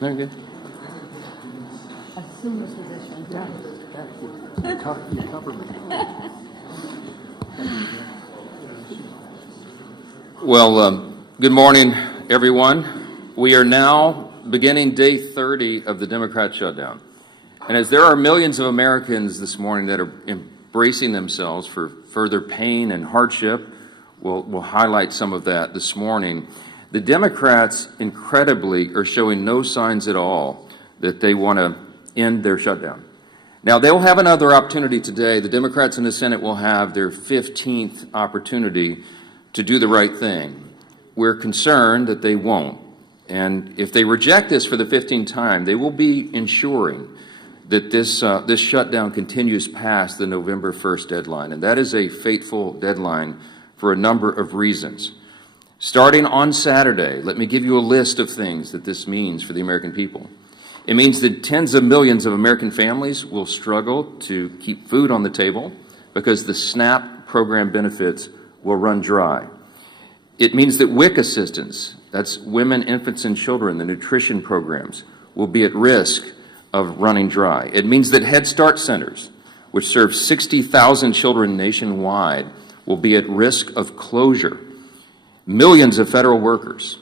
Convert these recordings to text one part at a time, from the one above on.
Very good. Assume the position. You covered me. Well, good morning, everyone. We are now beginning day 30 of the Democrat shutdown. And as there are millions of Americans this morning that are embracing themselves for further pain and hardship, we'll highlight some of that this morning. The Democrats, incredibly, are showing no signs at all that they want to end their shutdown. Now, they'll have another opportunity today. The Democrats in the Senate will have their 15th opportunity to do the right thing. We're concerned that they won't. And if they reject this for the 15th time, they will be ensuring that this shutdown continues past the November 1st deadline. And that is a fateful deadline for a number of reasons. Starting on Saturday, let me give you a list of things that this means for the American people. It means that tens of millions of American families will struggle to keep food on the table because the SNAP program benefits will run dry. It means that WIC assistance, that's women, infants, and children, the nutrition programs, will be at risk of running dry. It means that Head Start centers, which serve 60,000 children nationwide, will be at risk of closure. Millions of federal workers,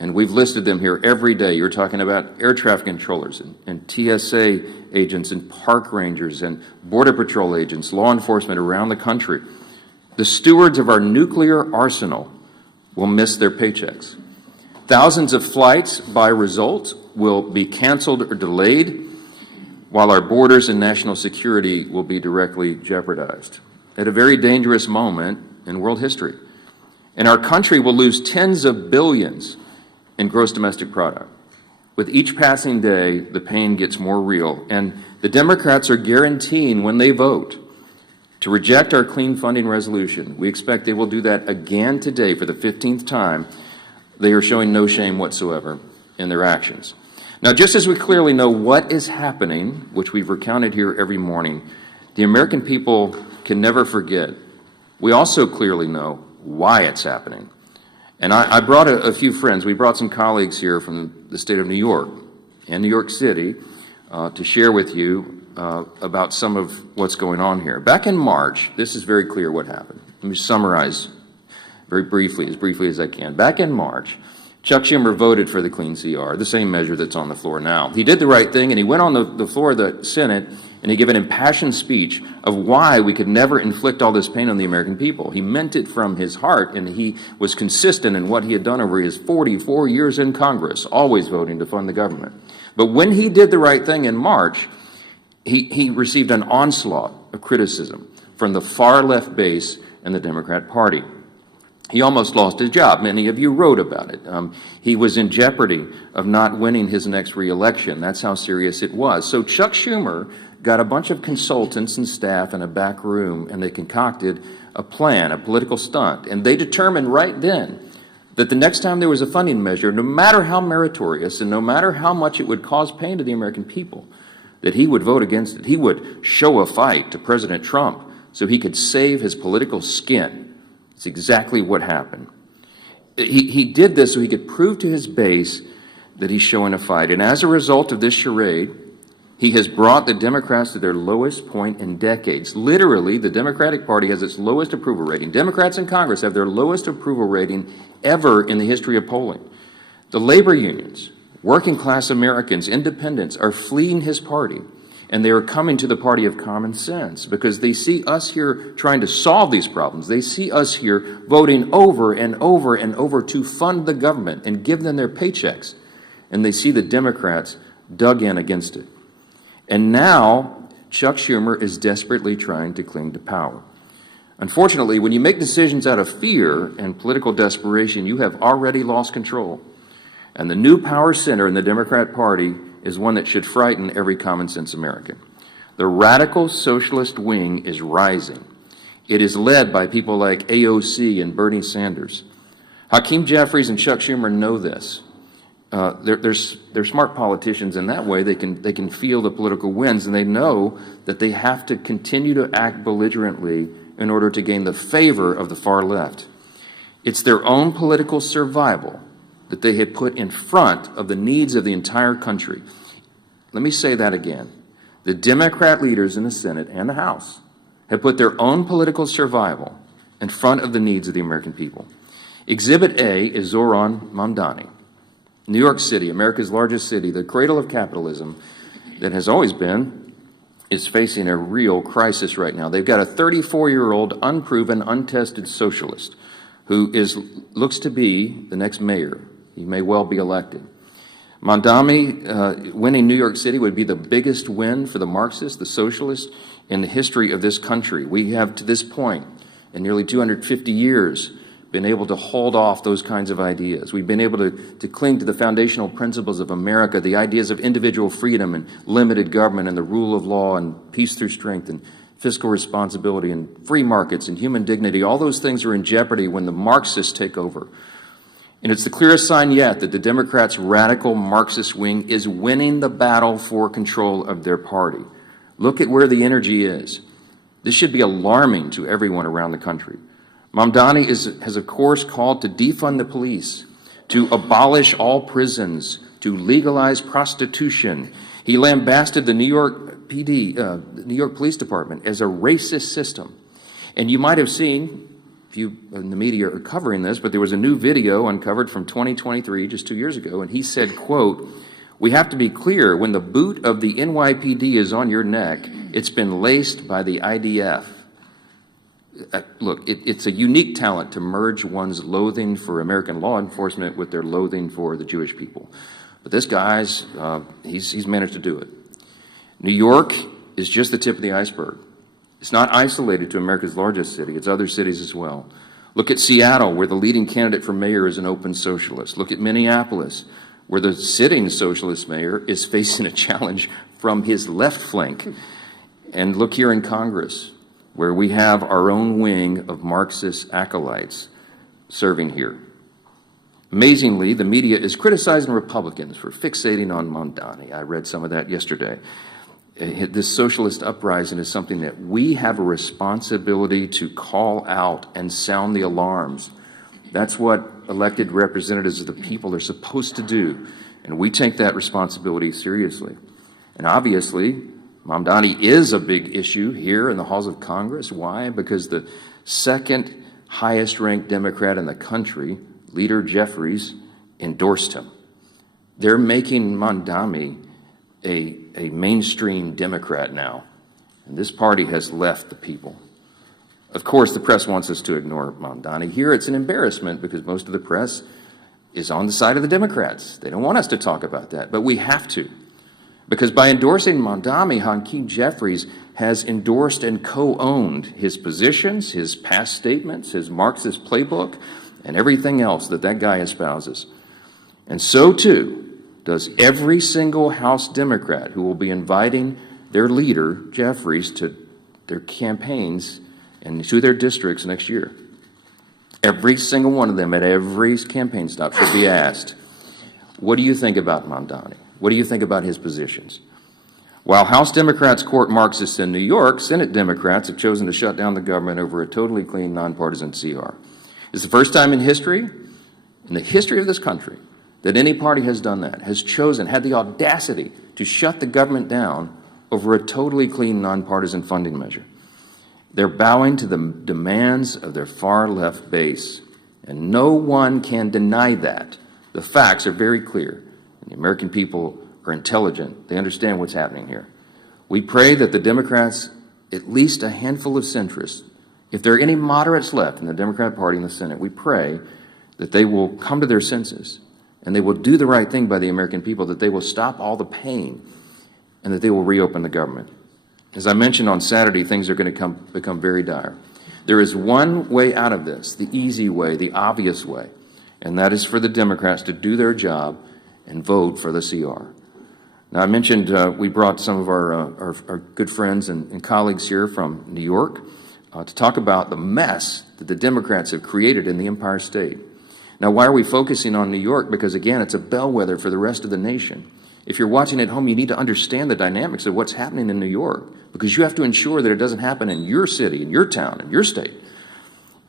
and we've listed them here every day. You're talking about air traffic controllers and TSA agents and park rangers and Border Patrol agents, law enforcement around the country. The stewards of our nuclear arsenal will miss their paychecks. Thousands of flights, by result, will be canceled or delayed, while our borders and national security will be directly jeopardized at a very dangerous moment in world history. And our country will lose tens of billions in gross domestic product. With each passing day, the pain gets more real, and the Democrats are guaranteeing when they vote to reject our clean funding resolution. We expect they will do that again today for the 15th time. They are showing no shame whatsoever in their actions. Now, just as we clearly know what is happening, which we've recounted here every morning, the American people can never forget. We also clearly know why it's happening. And I brought a few friends. We brought some colleagues here from the state of New York and New York City to share with you about some of what's going on here. Back in March, this is very clear what happened. Let me summarize very briefly as I can. Back in March, Chuck Schumer voted for the clean CR, the same measure that's on the floor now. He did the right thing, and he went on the floor of the Senate, and he gave an impassioned speech of why we could never inflict all this pain on the American people. He meant it from his heart, and he was consistent in what he had done over his 44 years in Congress, always voting to fund the government. But when he did the right thing in March, he received an onslaught of criticism from the far left base in the Democrat Party. He almost lost his job. Many of you wrote about it. He was in jeopardy of not winning his next re-election. That's how serious it was. So Chuck Schumer got a bunch of consultants and staff in a back room, and they concocted a plan, a political stunt. And they determined right then that the next time there was a funding measure, no matter how meritorious and no matter how much it would cause pain to the American people, that he would vote against it. He would show a fight to President Trump so he could save his political skin. It's exactly what happened. He did this so he could prove to his base that he's showing a fight. And as a result of this charade, he has brought the Democrats to their lowest point in decades. Literally, the Democratic Party has its lowest approval rating. Democrats in Congress have their lowest approval rating ever in the history of polling. The labor unions, working class Americans, independents are fleeing his party. And they are coming to the party of common sense because they see us here trying to solve these problems. They see us here voting over and over and over to fund the government and give them their paychecks. And they see the Democrats dug in against it. And now Chuck Schumer is desperately trying to cling to power. Unfortunately, when you make decisions out of fear and political desperation, you have already lost control. And the new power center in the Democrat Party is one that should frighten every common-sense American. The radical socialist wing is rising. It is led by people like AOC and Bernie Sanders. Hakeem Jeffries and Chuck Schumer know this. They're smart politicians in that way. They can feel the political winds, and they know that they have to continue to act belligerently in order to gain the favor of the far left. It's their own political survival that they had put in front of the needs of the entire country. Let me say that again. The Democrat leaders in the Senate and the House have put their own political survival in front of the needs of the American people. Exhibit A is Zoran Mamdani. New York City, America's largest city, the cradle of capitalism that has always been, is facing a real crisis right now. They've got a 34-year-old, unproven, untested socialist who looks to be the next mayor. He may well be elected. Mamdani winning New York City would be the biggest win for the Marxists, the socialists, in the history of this country. We have, to this point, in nearly 250 years, been able to hold off those kinds of ideas. We've been able to cling to the foundational principles of America, the ideas of individual freedom and limited government and the rule of law and peace through strength and fiscal responsibility and free markets and human dignity. All those things are in jeopardy when the Marxists take over. And it's the clearest sign yet that the Democrats' radical Marxist wing is winning the battle for control of their party. Look at where the energy is. This should be alarming to everyone around the country. Mamdani has, of course, called to defund the police, to abolish all prisons, to legalize prostitution. He lambasted the New York PD, the New York Police Department, as a racist system. And you might have seen, if you in the media are covering this, but there was a new video uncovered from 2023, just 2 years ago, and he said, quote, "We have to be clear, when the boot of the NYPD is on your neck, it's been laced by the IDF. Look, it's a unique talent to merge one's loathing for American law enforcement with their loathing for the Jewish people. But this guy's, he's managed to do it. New York is just the tip of the iceberg. It's not isolated to America's largest city. It's other cities as well. Look at Seattle, where the leading candidate for mayor is an open socialist. Look at Minneapolis, where the sitting socialist mayor is facing a challenge from his left flank. And look here in Congress, where we have our own wing of Marxist acolytes serving here. Amazingly, the media is criticizing Republicans for fixating on Mamdani. I read some of that yesterday. This socialist uprising is something that we have a responsibility to call out and sound the alarms. That's what elected representatives of the people are supposed to do, and we take that responsibility seriously. And obviously, Mamdani is a big issue here in the halls of Congress. Why? Because the second highest ranked Democrat in the country, Leader Jeffries, endorsed him. They're making Mamdani a mainstream Democrat now, and this party has left the people. Of course, the press wants us to ignore Mamdani. Here it's an embarrassment because most of the press is on the side of the Democrats. They don't want us to talk about that, but we have to. Because by endorsing Mamdani, Hakeem Jeffries has endorsed and co-owned his positions, his past statements, his Marxist playbook, and everything else that guy espouses. And so, too, does every single House Democrat who will be inviting their leader, Jeffries, to their campaigns and to their districts next year. Every single one of them at every campaign stop should be asked, what do you think about Mamdani? What do you think about his positions? While House Democrats court Marxists in New York, Senate Democrats have chosen to shut down the government over a totally clean, nonpartisan CR. It's the first time in history, in the history of this country, that any party has done that, has chosen, had the audacity to shut the government down over a totally clean, nonpartisan funding measure. They're bowing to the demands of their far-left base, and no one can deny that. The facts are very clear, and the American people are intelligent. They understand what's happening here. We pray that the Democrats, at least a handful of centrists, if there are any moderates left in the Democrat Party in the Senate, we pray that they will come to their senses and they will do the right thing by the American people, that they will stop all the pain, and that they will reopen the government. As I mentioned on Saturday, things are going to become very dire. There is one way out of this, the easy way, the obvious way, and that is for the Democrats to do their job and vote for the CR. Now, I mentioned we brought some of our good friends and colleagues here from New York to talk about the mess that the Democrats have created in the Empire State. Now, why are we focusing on New York? Because, again, it's a bellwether for the rest of the nation. If you're watching at home, you need to understand the dynamics of what's happening in New York, because you have to ensure that it doesn't happen in your city, in your town, in your state.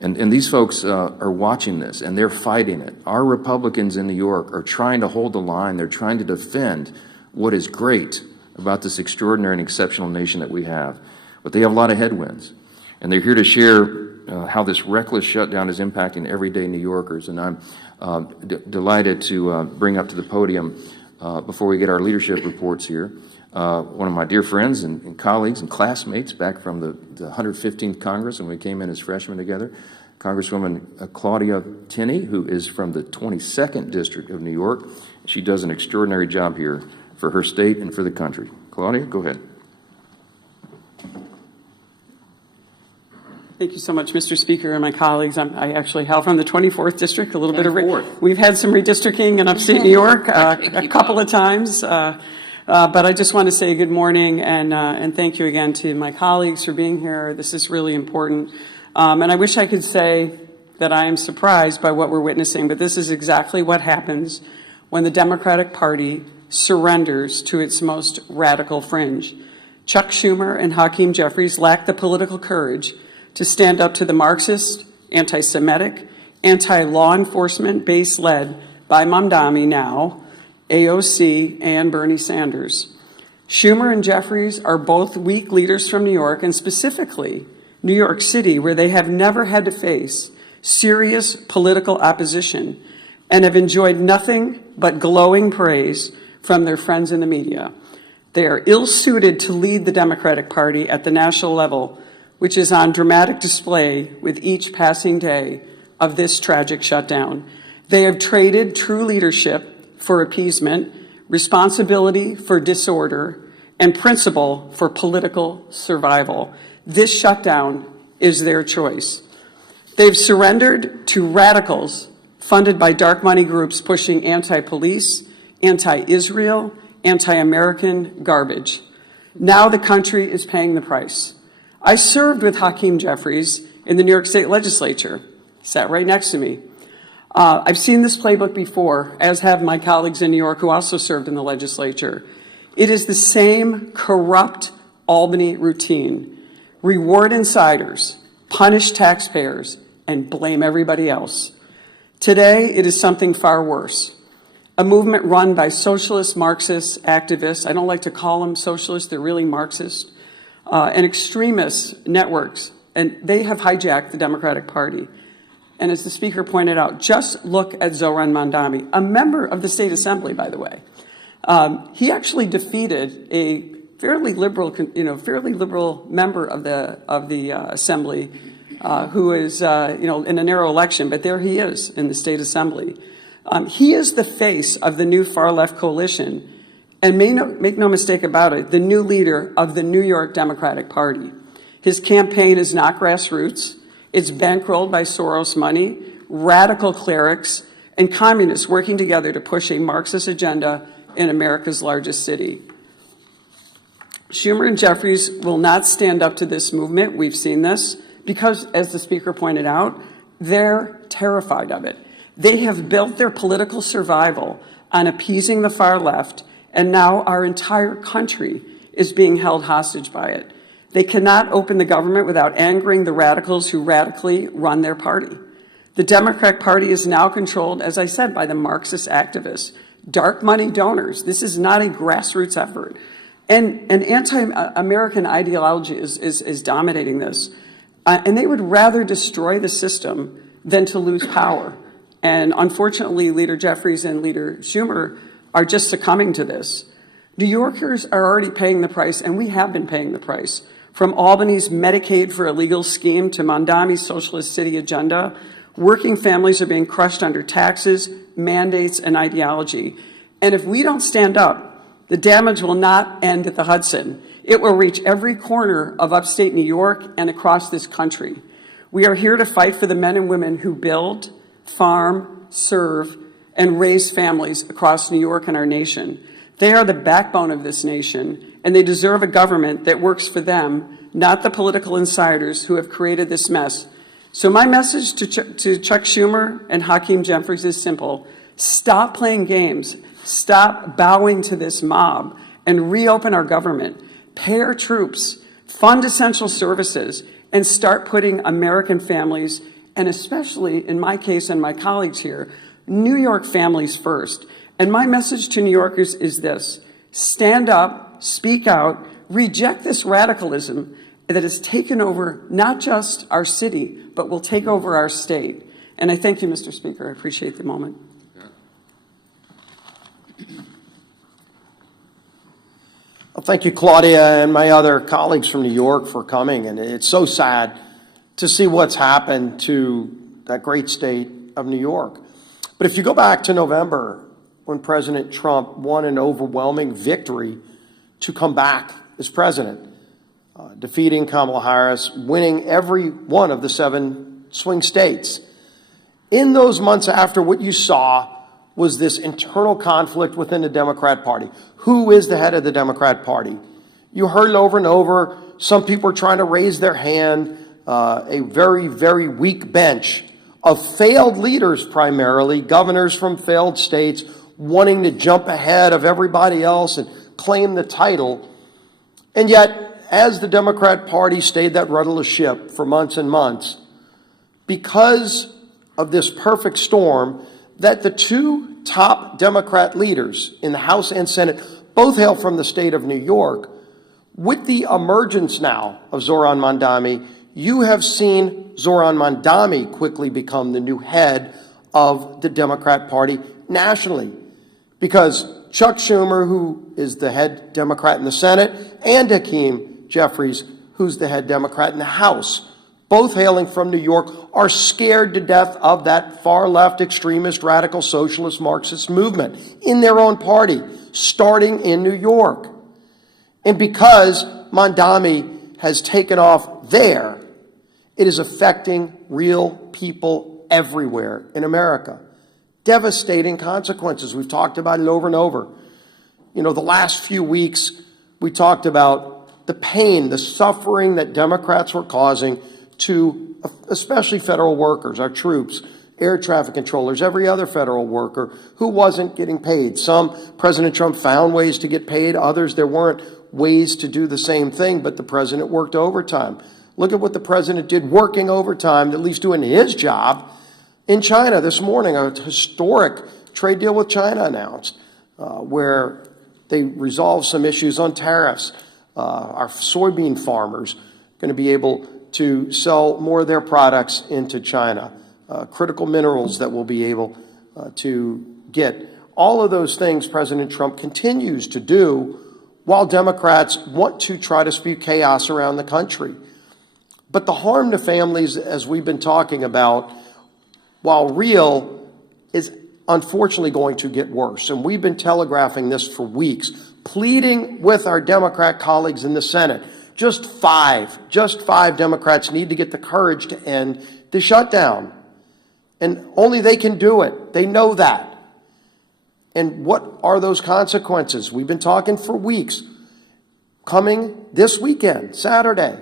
And these folks are watching this, and they're fighting it. Our Republicans in New York are trying to hold the line. They're trying to defend what is great about this extraordinary and exceptional nation that we have. But they have a lot of headwinds. And they're here to share how this reckless shutdown is impacting everyday New Yorkers. And I'm delighted to bring up to the podium, before we get our leadership reports here, one of my dear friends and colleagues and classmates back from the 115th Congress when we came in as freshmen together, Congresswoman Claudia Tenney, who is from the 22nd District of New York. She does an extraordinary job here for her state and for the country. Claudia, go ahead. Thank you so much, Mr. Speaker, and my colleagues. I actually hail from the 24th District, a little bit of we've had some redistricting in upstate New York a couple of times, but I just want to say good morning and thank you again to my colleagues for being here. This is really important, and I wish I could say that I am surprised by what we're witnessing, but this is exactly what happens when the Democratic Party surrenders to its most radical fringe. Chuck Schumer and Hakeem Jeffries lack the political courage to stand up to the Marxist, anti-Semitic, anti-law enforcement base led by Mamdani now, AOC, and Bernie Sanders. Schumer and Jeffries are both weak leaders from New York, and specifically New York City, where they have never had to face serious political opposition and have enjoyed nothing but glowing praise from their friends in the media. They are ill-suited to lead the Democratic Party at the national level, which is on dramatic display with each passing day of this tragic shutdown. They have traded true leadership for appeasement, responsibility for disorder, and principle for political survival. This shutdown is their choice. They've surrendered to radicals funded by dark money groups pushing anti-police, anti-Israel, anti-American garbage. Now the country is paying the price. I served with Hakeem Jeffries in the New York State Legislature. He sat right next to me. I've seen this playbook before, as have my colleagues in New York who also served in the legislature. It is the same corrupt Albany routine. Reward insiders, punish taxpayers, and blame everybody else. Today, it is something far worse. A movement run by socialist Marxist activists. I don't like to call them socialists, they're really Marxist. And extremist networks, and they have hijacked the Democratic Party. And as the Speaker pointed out, just look at Zohran Mamdani, a member of the State Assembly, by the way. He actually defeated a fairly liberal member of the Assembly, who is in a narrow election, but there he is in the State Assembly. He is the face of the new far-left coalition. And make no mistake about it, the new leader of the New York Democratic Party. His campaign is not grassroots. It's bankrolled by Soros money, radical clerics, and communists working together to push a Marxist agenda in America's largest city. Schumer and Jeffries will not stand up to this movement. We've seen this because, as the Speaker pointed out, they're terrified of it. They have built their political survival on appeasing the far left, and now our entire country is being held hostage by it. They cannot open the government without angering the radicals who radically run their party. The Democratic Party is now controlled, as I said, by the Marxist activists, dark money donors. This is not a grassroots effort. And an anti-American ideology is dominating this. And they would rather destroy the system than to lose power. And unfortunately, Leader Jeffries and Leader Schumer are just succumbing to this. New Yorkers are already paying the price, and we have been paying the price. From Albany's Medicaid for illegal scheme to Mamdani's socialist city agenda, working families are being crushed under taxes, mandates, and ideology. And if we don't stand up, the damage will not end at the Hudson. It will reach every corner of upstate New York and across this country. We are here to fight for the men and women who build, farm, serve, and raise families across New York and our nation. They are the backbone of this nation, and they deserve a government that works for them, not the political insiders who have created this mess. So my message to Chuck Schumer and Hakeem Jeffries is simple. Stop playing games. Stop bowing to this mob and reopen our government. Pay our troops, fund essential services, and start putting American families and especially in my case and my colleagues here, New York families first. And my message to New Yorkers is this: stand up, speak out, reject this radicalism that has taken over not just our city, but will take over our state. And I thank you, Mr. Speaker. I appreciate the moment. Well, thank you, Claudia, and my other colleagues from New York for coming. And it's so sad to see what's happened to that great state of New York. But if you go back to November, when President Trump won an overwhelming victory to come back as president, defeating Kamala Harris, winning every one of the 7 swing states. In those months after, what you saw was this internal conflict within the Democrat Party. Who is the head of the Democrat Party? You heard it over and over. Some people are trying to raise their hand. A very, very weak bench of failed leaders, primarily governors from failed states, wanting to jump ahead of everybody else and claim the title. And yet, as the Democrat Party stayed that rudderless ship for months and months, because of this perfect storm, that the 2 top Democrat leaders in the House and Senate both hail from the state of New York. With the emergence now of Zohran Mamdani, you have seen Zohran Mamdani quickly become the new head of the Democrat Party nationally, because Chuck Schumer, who is the head Democrat in the Senate, and Hakeem Jeffries, who's the head Democrat in the House, both hailing from New York, are scared to death of that far-left extremist, radical, socialist, Marxist movement in their own party, starting in New York. And because Mamdani has taken off there, it is affecting real people everywhere in America. Devastating consequences. We've talked about it over and over. You know, the last few weeks, we talked about the pain, the suffering that Democrats were causing to especially federal workers, our troops, air traffic controllers, every other federal worker who wasn't getting paid. Some, President Trump found ways to get paid. Others, there weren't ways to do the same thing, but the president worked overtime. Look at what the president did working overtime, at least doing his job. In China this morning, a historic trade deal with China announced, where they resolved some issues on tariffs. Our soybean farmers are going to be able to sell more of their products into China. Critical minerals that we'll be able to get. All of those things President Trump continues to do while Democrats want to try to spew chaos around the country. But the harm to families, as we've been talking about, while real, is unfortunately going to get worse. And we've been telegraphing this for weeks, pleading with our Democrat colleagues in the Senate. Just five Democrats need to get the courage to end the shutdown. And only they can do it. They know that. And what are those consequences? We've been talking for weeks. Coming this weekend, Saturday,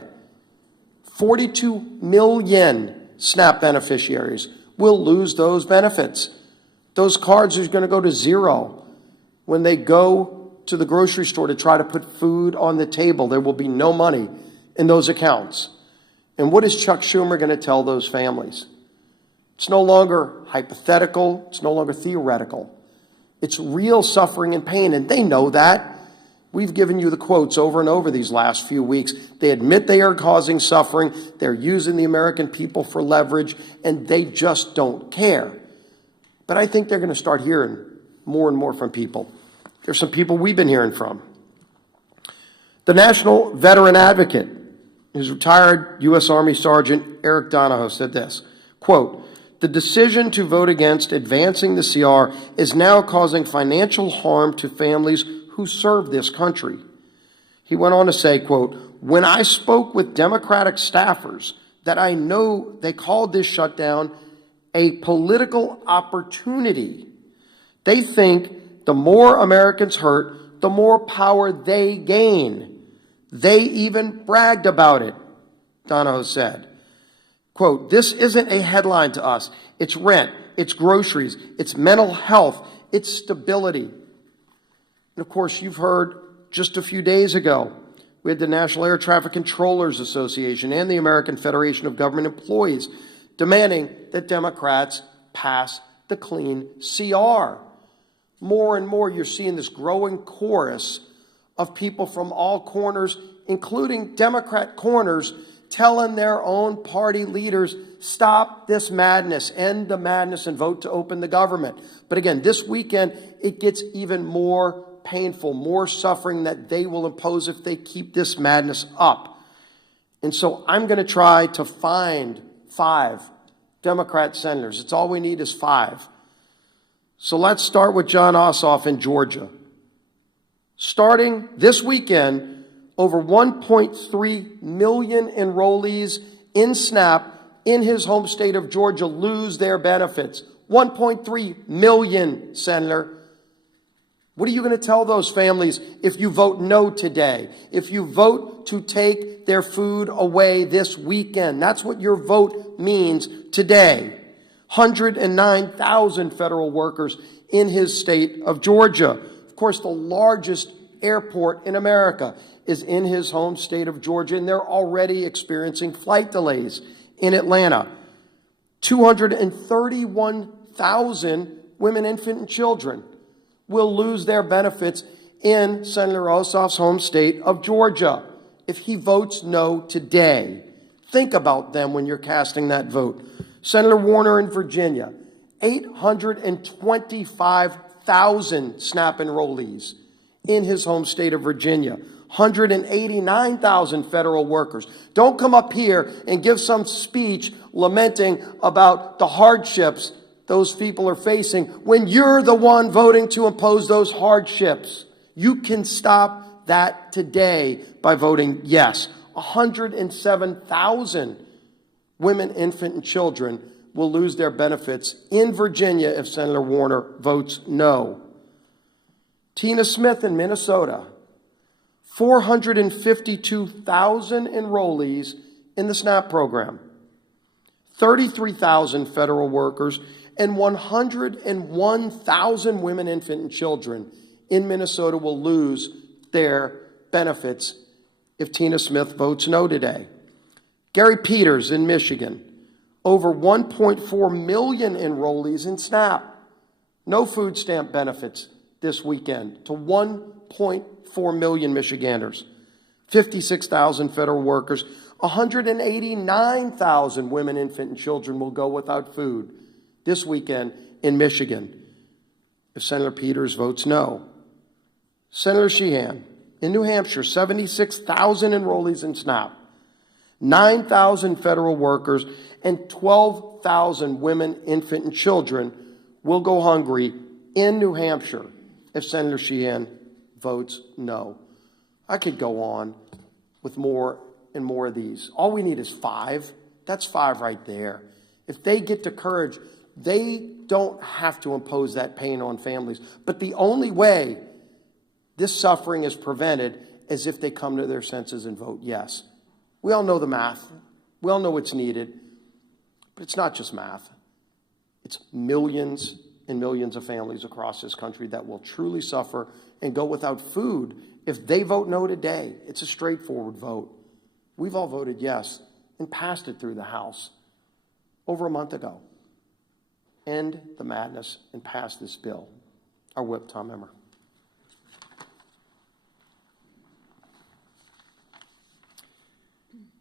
42 million SNAP beneficiaries will lose those benefits. Those cards are going to go to zero. When they go to the grocery store to try to put food on the table, there will be no money in those accounts. And what is Chuck Schumer going to tell those families? It's no longer hypothetical. It's no longer theoretical. It's real suffering and pain, and they know that. We've given you the quotes over and over these last few weeks. They admit they are causing suffering. They're using the American people for leverage, and they just don't care. But I think they're going to start hearing more and more from people. There's some people we've been hearing from. The National Veteran Advocate, his retired U.S. Army Sergeant Eric Donahoe, said this, quote, "The decision to vote against advancing the CR is now causing financial harm to families who serve this country." He went on to say, quote, "When I spoke with Democratic staffers that I know they called this shutdown a political opportunity. They think the more Americans hurt, the more power they gain. They even bragged about it," Donahoe said. Quote, "This isn't a headline to us. It's rent, it's groceries, it's mental health, it's stability." And of course, you've heard just a few days ago, we had the National Air Traffic Controllers Association and the American Federation of Government Employees demanding that Democrats pass the clean CR. More and more, you're seeing this growing chorus of people from all corners, including Democrat corners, telling their own party leaders, stop this madness, end the madness, and vote to open the government. But again, this weekend, it gets even more painful, more suffering that they will impose if they keep this madness up. And so I'm going to try to find 5 Democrat senators. It's all we need is 5. So let's start with John Ossoff in Georgia. Starting this weekend, over 1.3 million enrollees in SNAP in his home state of Georgia lose their benefits. 1.3 million, Senator. What are you going to tell those families if you vote no today? If you vote to take their food away this weekend? That's what your vote means today. 109,000 federal workers in his state of Georgia. Of course, the largest airport in America is in his home state of Georgia, and they're already experiencing flight delays in Atlanta. 231,000 women, infant, and children will lose their benefits in Senator Ossoff's home state of Georgia if he votes no today. Think about them when you're casting that vote. Senator Warner in Virginia, 825,000 SNAP enrollees in his home state of Virginia. 189,000 federal workers. Don't come up here and give some speech lamenting about the hardships those people are facing when you're the one voting to impose those hardships. You can stop that today by voting yes. 107,000 women, infant, and children will lose their benefits in Virginia if Senator Warner votes no. Tina Smith in Minnesota, 452,000 enrollees in the SNAP program, 33,000 federal workers, and 101,000 women, infant, and children in Minnesota will lose their benefits if Tina Smith votes no today. Gary Peters in Michigan, over 1.4 million enrollees in SNAP. No food stamp benefits this weekend to 1.4 million Michiganders. 56,000 federal workers. 189,000 women, infant, and children will go without food this weekend in Michigan if Senator Peters votes no. Senator Sheehan in New Hampshire, 76,000 enrollees in SNAP. 9,000 federal workers and 12,000 women, infant, and children will go hungry in New Hampshire if Senator Sheehan votes no. I could go on with more and more of these. All we need is 5. That's 5 right there. If they get the courage, they don't have to impose that pain on families. But the only way this suffering is prevented is if they come to their senses and vote yes. We all know the math. We all know what's needed. But it's not just math. It's millions and millions of families across this country that will truly suffer and go without food if they vote no today. It's a straightforward vote. We've all voted yes and passed it through the House over a month ago. End the madness and pass this bill. Our whip, Tom Emmer.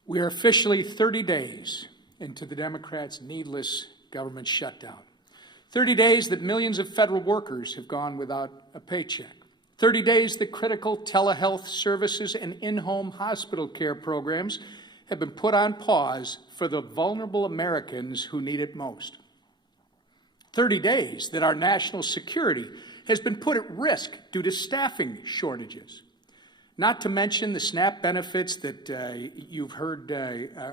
We are officially 30 days into the Democrats' needless government shutdown. 30 days that millions of federal workers have gone without a paycheck. 30 days that critical telehealth services and in-home hospital care programs have been put on pause for the vulnerable Americans who need it most. 30 days that our national security has been put at risk due to staffing shortages. Not to mention the SNAP benefits that you've heard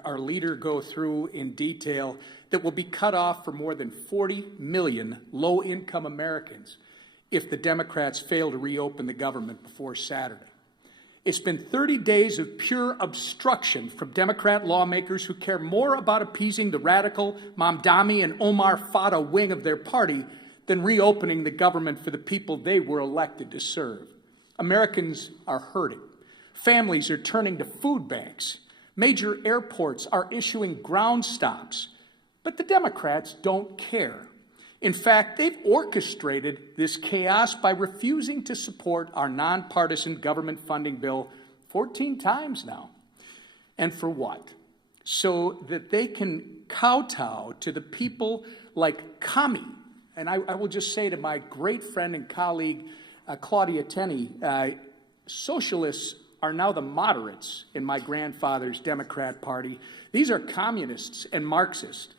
our leader go through in detail that will be cut off for more than 40 million low-income Americans if the Democrats fail to reopen the government before Saturday. It's been 30 days of pure obstruction from Democrat lawmakers who care more about appeasing the radical Mamdani and Omar Fata wing of their party than reopening the government for the people they were elected to serve. Americans are hurting. Families are turning to food banks. Major airports are issuing ground stops. But the Democrats don't care. In fact, they've orchestrated this chaos by refusing to support our nonpartisan government funding bill 14 times now. And for what? So that they can kowtow to the people like Kami. And I will just say to my great friend and colleague, Claudia Tenney, socialists are now the moderates in my grandfather's Democrat Party. These are communists and Marxists.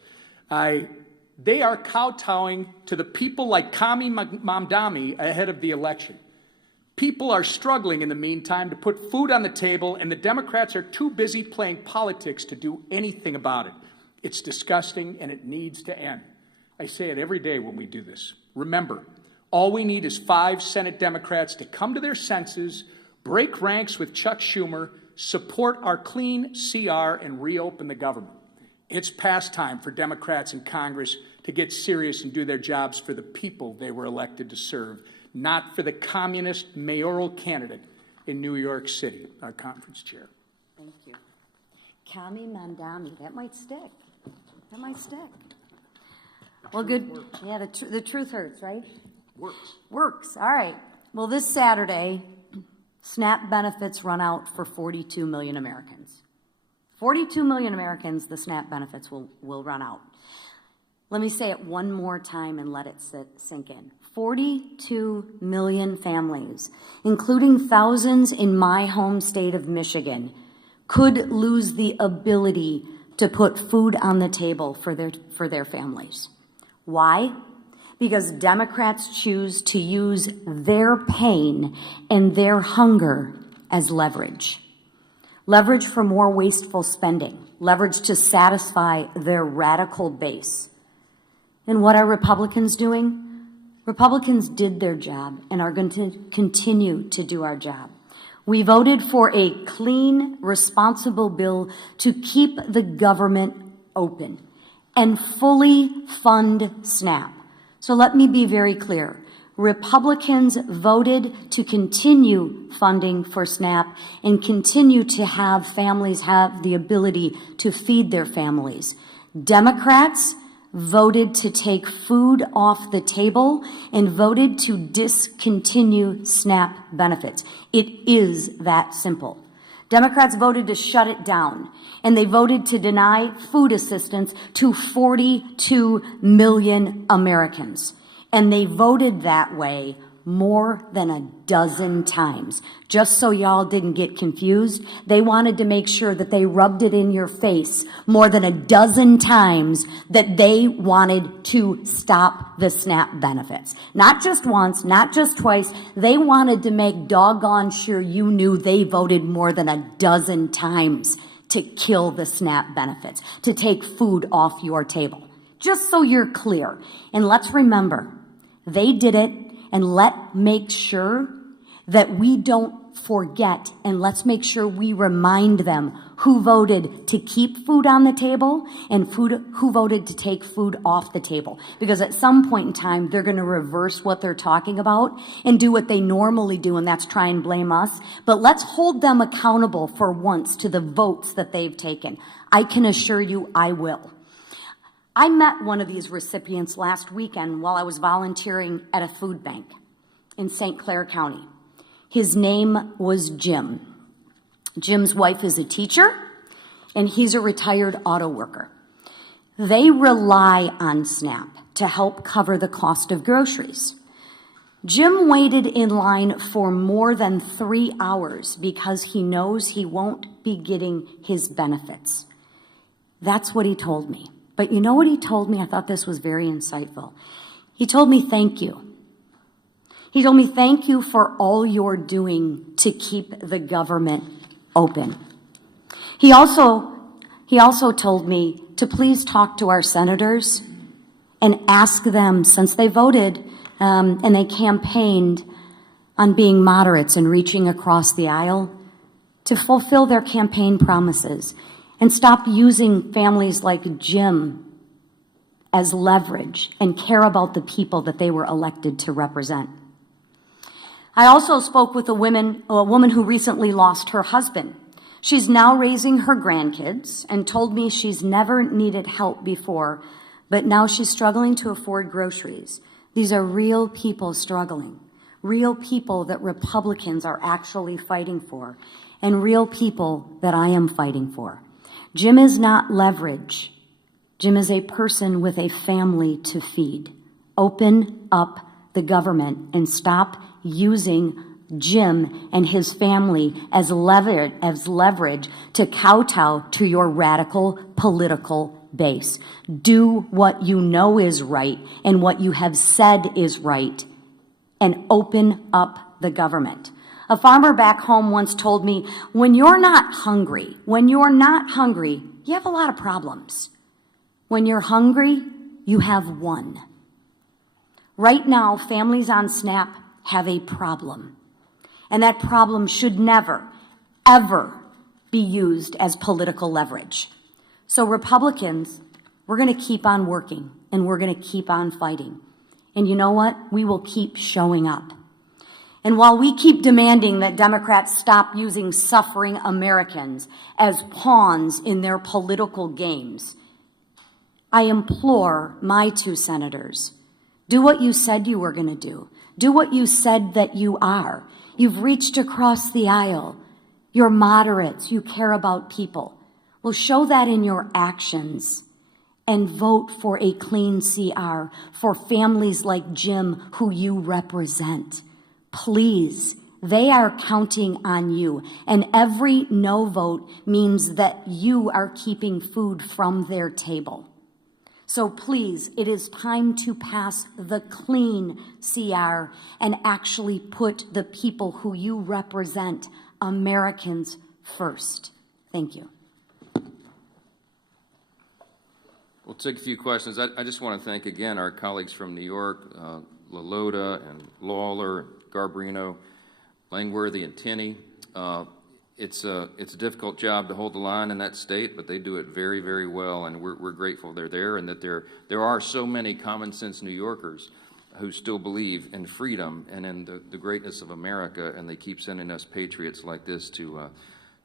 They are kowtowing to the people like Kami Mamdani ahead of the election. People are struggling in the meantime to put food on the table, and the Democrats are too busy playing politics to do anything about it. It's disgusting, and it needs to end. I say it every day when we do this. Remember, all we need is 5 Senate Democrats to come to their senses, break ranks with Chuck Schumer, support our clean CR, and reopen the government. It's past time for Democrats in Congress to get serious and do their jobs for the people they were elected to serve, not for the communist mayoral candidate in New York City, our conference chair. Thank you. Kami Mandami, that might stick. That might stick. Well, good. Yeah, the truth hurts, right? Works. All right. Well, this Saturday, SNAP benefits run out for 42 million Americans. 42 million Americans, the SNAP benefits will run out. Let me say it one more time and let it sink in. 42 million families, including thousands in my home state of Michigan, could lose the ability to put food on the table for their families. Why? Because Democrats choose to use their pain and their hunger as leverage. Leverage for more wasteful spending, leverage to satisfy their radical base. And what are Republicans doing? Republicans did their job and are going to continue to do our job. We voted for a clean, responsible bill to keep the government open and fully fund SNAP. So let me be very clear. Republicans voted to continue funding for SNAP and continue to have families have the ability to feed their families. Democrats voted to take food off the table and voted to discontinue SNAP benefits. It is that simple. Democrats voted to shut it down, and they voted to deny food assistance to 42 million Americans. And they voted that way more than a dozen times. Just so y'all didn't get confused, they wanted to make sure that they rubbed it in your face more than a dozen times that they wanted to stop the SNAP benefits. Not just once, not just twice. They wanted to make doggone sure you knew they voted more than a dozen times to kill the SNAP benefits, to take food off your table. Just so you're clear. And let's remember, they did it, and let's make sure that we don't forget, and let's make sure we remind them who voted to keep food on the table and who voted to take food off the table. Because at some point in time, they're going to reverse what they're talking about and do what they normally do, and that's try and blame us. But let's hold them accountable for once to the votes that they've taken. I can assure you I will. I met one of these recipients last weekend while I was volunteering at a food bank in St. Clair County. His name was Jim. Jim's wife is a teacher, and he's a retired auto worker. They rely on SNAP to help cover the cost of groceries. Jim waited in line for more than 3 hours because he knows he won't be getting his benefits. That's what he told me. But you know what he told me? I thought this was very insightful. He told me, thank you. He told me, thank you for all you're doing to keep the government open. He also told me to please talk to our senators and ask them, since they voted and they campaigned on being moderates and reaching across the aisle, to fulfill their campaign promises and stop using families like Jim as leverage and care about the people that they were elected to represent. I also spoke with a woman who recently lost her husband She's now raising her grandkids and told me she's never needed help before, but now she's struggling to afford groceries. These are real people struggling, real people that Republicans are actually fighting for, and real people that I am fighting for. Jim is not leverage. Jim is a person with a family to feed. Open up the government and stop using Jim and his family as leverage to kowtow to your radical political base. Do what you know is right and what you have said is right, and open up the government. A farmer back home once told me, when you're not hungry, you have a lot of problems. When you're hungry, you have one. Right now, families on SNAP have a problem. And that problem should never, ever be used as political leverage. So Republicans, we're going to keep on working and we're going to keep on fighting. And you know what? We will keep showing up. And while we keep demanding that Democrats stop using suffering Americans as pawns in their political games, I implore my two senators, do what you said you were going to do. Do what you said that you are. You've reached across the aisle. You're moderates. You care about people. Well, show that in your actions and vote for a clean CR for families like Jim who you represent. Please, they are counting on you. And every no vote means that you are keeping food from their table. So please, it is time to pass the clean CR and actually put the people who you represent, Americans, first. Thank you. We'll take a few questions. I just want to thank again our colleagues from New York, LaLota and Lawler, Garbarino, Langworthy and Tenney. It's a difficult job to hold the line in that state, but they do it very, very well, and we're grateful they're there, and that there are so many common sense New Yorkers who still believe in freedom and in the greatness of America, and they keep sending us patriots like this to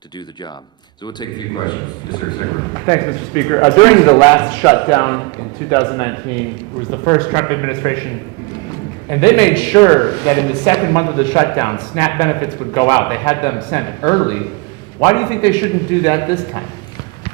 do the job. So we'll take a few questions. Yes, sir, Secretary. Thanks, Mr. Speaker. During the last shutdown in 2019, it was the first Trump administration, and they made sure that in the second month of the shutdown, SNAP benefits would go out. They had them sent early. Why do you think they shouldn't do that this time?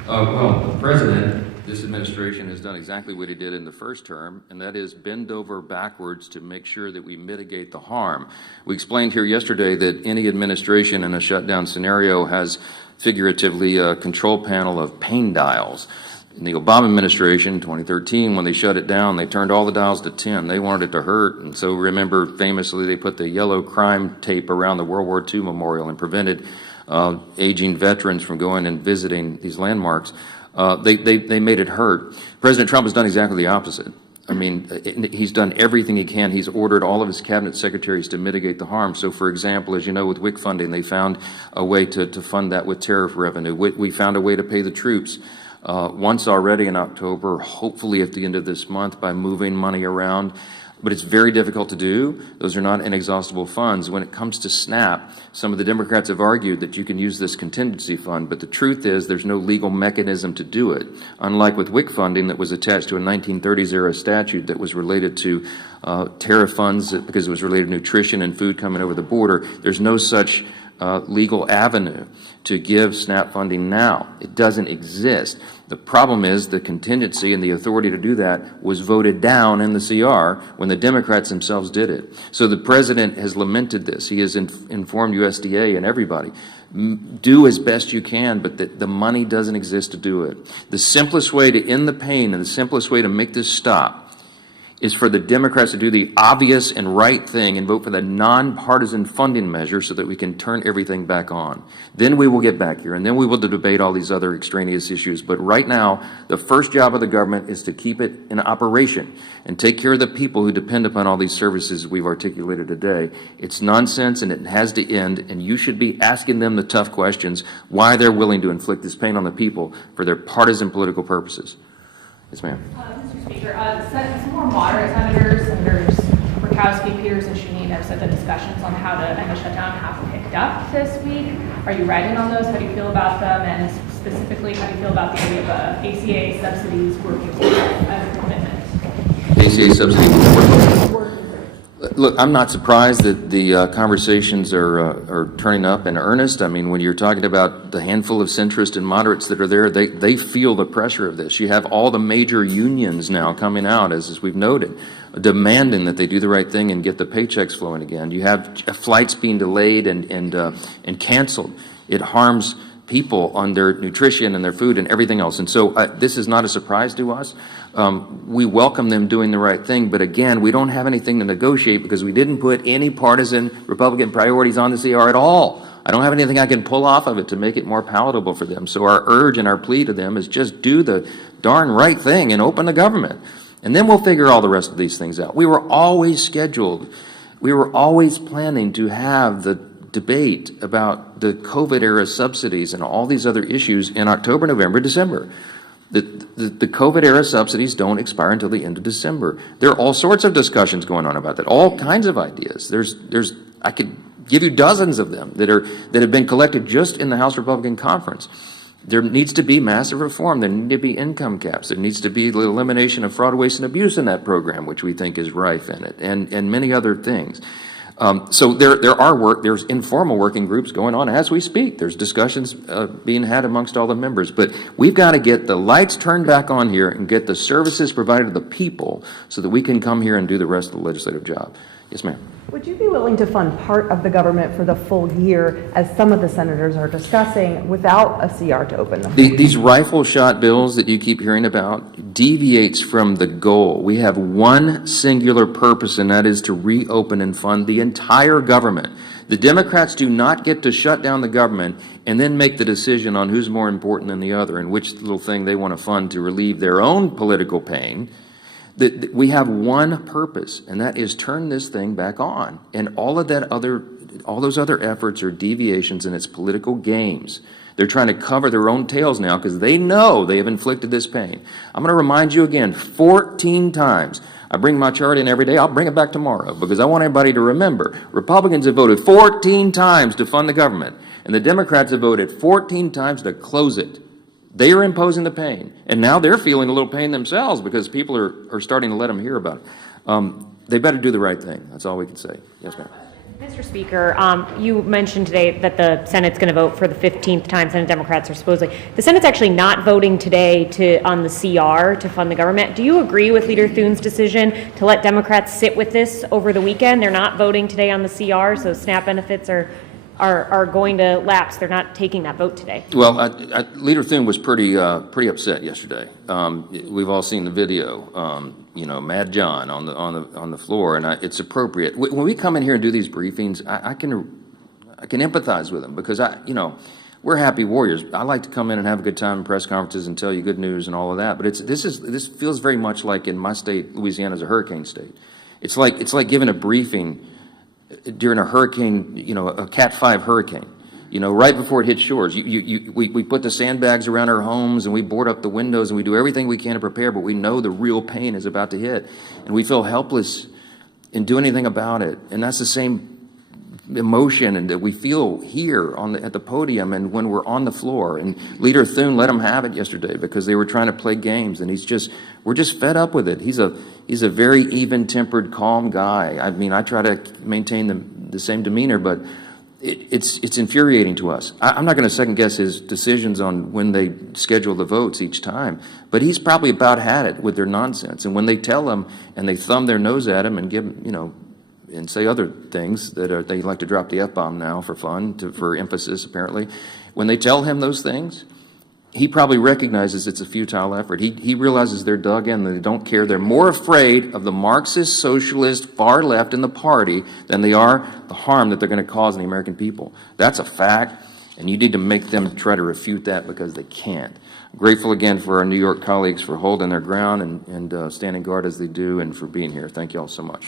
Well, the president, this administration has done exactly what he did in the first term, and that is bend over backwards to make sure that we mitigate the harm. We explained here yesterday that any administration in a shutdown scenario has figuratively a control panel of pain dials. In the Obama administration, 2013, when they shut it down, they turned all the dials to 10. They wanted it to hurt, and so remember, famously, they put the yellow crime tape around the World War II memorial and prevented aging veterans from going and visiting these landmarks. They made it hurt. President Trump has done exactly the opposite. I mean, he's done everything he can. He's ordered all of his cabinet secretaries to mitigate the harm. So, for example, as you know, with WIC funding, they found a way to fund that with tariff revenue. We found a way to pay the troops once already in October, hopefully at the end of this month, by moving money around. But it's very difficult to do. Those are not inexhaustible funds. When it comes to SNAP, some of the Democrats have argued that you can use this contingency fund, but the truth is there's no legal mechanism to do it. Unlike with WIC funding that was attached to a 1930s era statute that was related to tariff funds because it was related to nutrition and food coming over the border, there's no such legal avenue to give SNAP funding now. It doesn't exist. The problem is the contingency and the authority to do that was voted down in the CR when the Democrats themselves did it. So the president has lamented this. He has informed USDA and everybody. Do as best you can, but the money doesn't exist to do it. The simplest way to end the pain and the simplest way to make this stop is for the Democrats to do the obvious and right thing and vote for the nonpartisan funding measure so that we can turn everything back on. Then we will get back here, and then we will debate all these other extraneous issues. But right now, the first job of the government is to keep it in operation and take care of the people who depend upon all these services we've articulated today. It's nonsense, and it has to end, and you should be asking them the tough questions, why they're willing to inflict this pain on the people for their partisan political purposes. Yes, ma'am. Mr. Speaker, some more moderate senators Murkowski, Peters, and Shanine have said the discussions on how to end the shutdown have picked up this week. Are you writing on those? How do you feel about them? And specifically, how do you feel about the idea of ACA subsidies working as a commitment? ACA subsidies. Look, I'm not surprised that the conversations are turning up in earnest. I mean, when you're talking about the handful of centrists and moderates that are there, they feel the pressure of this. You have all the major unions now coming out, as we've noted, demanding that they do the right thing and get the paychecks flowing again. You have flights being delayed and canceled. It harms people on their nutrition and their food and everything else. And so this is not a surprise to us. We welcome them doing the right thing, but again, we don't have anything to negotiate because we didn't put any partisan Republican priorities on the CR at all. I don't have anything I can pull off of it to make it more palatable for them. So our urge and our plea to them is just do the darn right thing and open the government. And then we'll figure all the rest of these things out. We were always scheduled. We were always planning to have the debate about the COVID-era subsidies and all these other issues in October, November, December. The COVID-era subsidies don't expire until the end of December. There are all sorts of discussions going on about that, all kinds of ideas. I could give you dozens of them that have been collected just in the House Republican Conference. There needs to be massive reform. There need to be income caps. There needs to be the elimination of fraud, waste, and abuse in that program, which we think is rife in it, and many other things. So there's informal working groups going on as we speak. There's discussions being had amongst all the members, but we've got to get the lights turned back on here and get the services provided to the people so that we can come here and do the rest of the legislative job. Yes, ma'am. Would you be willing to fund part of the government for the full year, as some of the senators are discussing, without a CR to open them? These rifle shot bills that you keep hearing about deviates from the goal. We have one singular purpose, and that is to reopen and fund the entire government. The Democrats do not get to shut down the government and then make the decision on who's more important than the other and which little thing they want to fund to relieve their own political pain. We have one purpose, and that is turn this thing back on. And all those other efforts are deviations in its political games. They're trying to cover their own tails now because they know they have inflicted this pain. I'm going to remind you again 14 times. I bring my chart in every day. I'll bring it back tomorrow because I want everybody to remember. Republicans have voted 14 times to fund the government, and the Democrats have voted 14 times to close it. They are imposing the pain, and now they're feeling a little pain themselves because people are starting to let them hear about it. They better do the right thing. That's all we can say. Yes, ma'am. Mr. Speaker, you mentioned today that the Senate's going to vote for the 15th time. Senate Democrats are supposedly. The Senate's actually not voting today on the CR to fund the government. Do you agree with Leader Thune's decision to let Democrats sit with this over the weekend? They're not voting today on the CR, so SNAP benefits are going to lapse. They're not taking that vote today. Well, Leader Thune was pretty upset yesterday. We've all seen the video. Mad John on the floor, and it's appropriate. When we come in here and do these briefings, I can empathize with them because we're happy warriors. I like to come in and have a good time in press conferences and tell you good news and all of that. But this feels very much like in my state, Louisiana, is a hurricane state. It's like giving a briefing during a hurricane, a Cat 5 hurricane, right before it hits shores. We put the sandbags around our homes and we board up the windows and we do everything we can to prepare, but we know the real pain is about to hit. And we feel helpless in doing anything about it. And that's the same emotion and that we feel here at the podium and when we're on the floor. And Leader Thune let them have it yesterday because they were trying to play games, and we're just fed up with it. He's a very even-tempered, calm guy. I mean, I try to maintain the same demeanor, but it's infuriating to us. I'm not going to second-guess his decisions on when they schedule the votes each time, but he's probably about had it with their nonsense. And when they tell him and they thumb their nose at him and give him, and say other things that they like to drop the F-bomb now for fun, for emphasis apparently. When they tell him those things, he probably recognizes it's a futile effort. He realizes they're dug in, they don't care. They're more afraid of the Marxist, socialist, far left in the party than they are the harm that they're going to cause the American people. That's a fact, and you need to make them try to refute that because they can't. I'm grateful again for our New York colleagues for holding their ground and standing guard as they do and for being here. Thank you all so much.